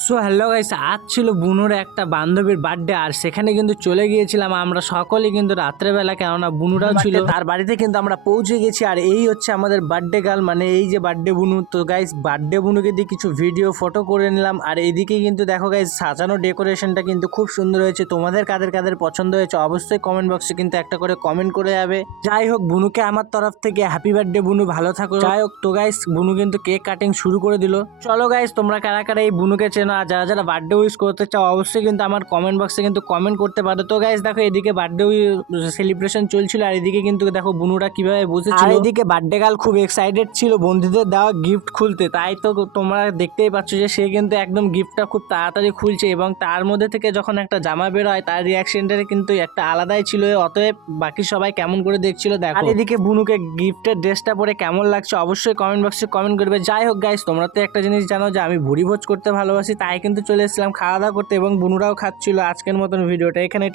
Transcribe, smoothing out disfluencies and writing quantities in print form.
So hello guys, আজ ছিল বুনুর একটা বান্ধবীর বার্থডে আর সেখানে কিন্তু চলে গিয়েছিলাম আমরা সকলেই কিন্তু রাত্রেবেলা, কেননা বুনুরাও ছিল তার বাড়িতে, কিন্তু আমরা পৌঁছে গেছি। আর এই হচ্ছে আমাদের বার্থডে গার্ল, মানে এই যে বার্থডে বুনু। তো গাইস বার্থডে বুনুকে দিয়ে কিছু ভিডিও ফটো করে নিলাম। আর এইদিকে কিন্তু দেখো গাইস সাজানো ডেকোরেশনটা কিন্তু খুব সুন্দর হয়েছে। তোমাদের কাদের কাদের পছন্দ হয়েছে অবশ্যই কমেন্ট বক্সে কিন্তু একটা করে কমেন্ট করে যাবে। যাই হোক, বুনুকে আমার তরফ থেকে হ্যাপি বার্থডে বুনু, ভালো থাকো। যাই হোক, তো গাইস বুনু কিন্তু কেক কাটিং শুরু করে দিল। চলো গাইস, তোমরা কারা কারা এই বুনুকে চেনো আর যারা যারা বার্থডে উইশ করতে চাও অবশ্যই কিন্তু আমার কমেন্ট বক্সে কিন্তু কমেন্ট করতে পারো। তো গাইস দেখো, এদিকে বার্থডে সেলিব্রেশন চলছিল আর এদিকে কিন্তু দেখো বুনুরা কিভাবে বসেছিল। আর এদিকে বার্থডে গার্ল খুব এক্সাইটেড ছিল বন্ধুদের দেওয়া গিফট খুলতে, তাই তো তোমরা দেখতেই পাচ্ছ যে সে কিন্তু একদম গিফটটা খুব তাড়াতাড়ি খুলছে এবং তার মধ্যে থেকে যখন একটা জামা বের হয় তার রিয়াকশনটা কিন্তু একটা আলাদাই ছিল। অতএব বাকি সবাই কেমন করে দেখছিল দেখো। আর এদিকে বুনুকে গিফটের ড্রেসটা পরে কেমন লাগছে অবশ্যই কমেন্ট বক্সে কমেন্ট করবে। যাই হোক গাইস, তোমরা তো একটা জিনিস জানো যে আমি ভুড়ি ভোজ করতে ভালোবাসি, তাই কিন্তু চলে এসেছিলাম খাওয়া দাওয়া করতে এবং বুনুরাও খাচ্ছিল। আজকের মতন ভিডিওটা এখানে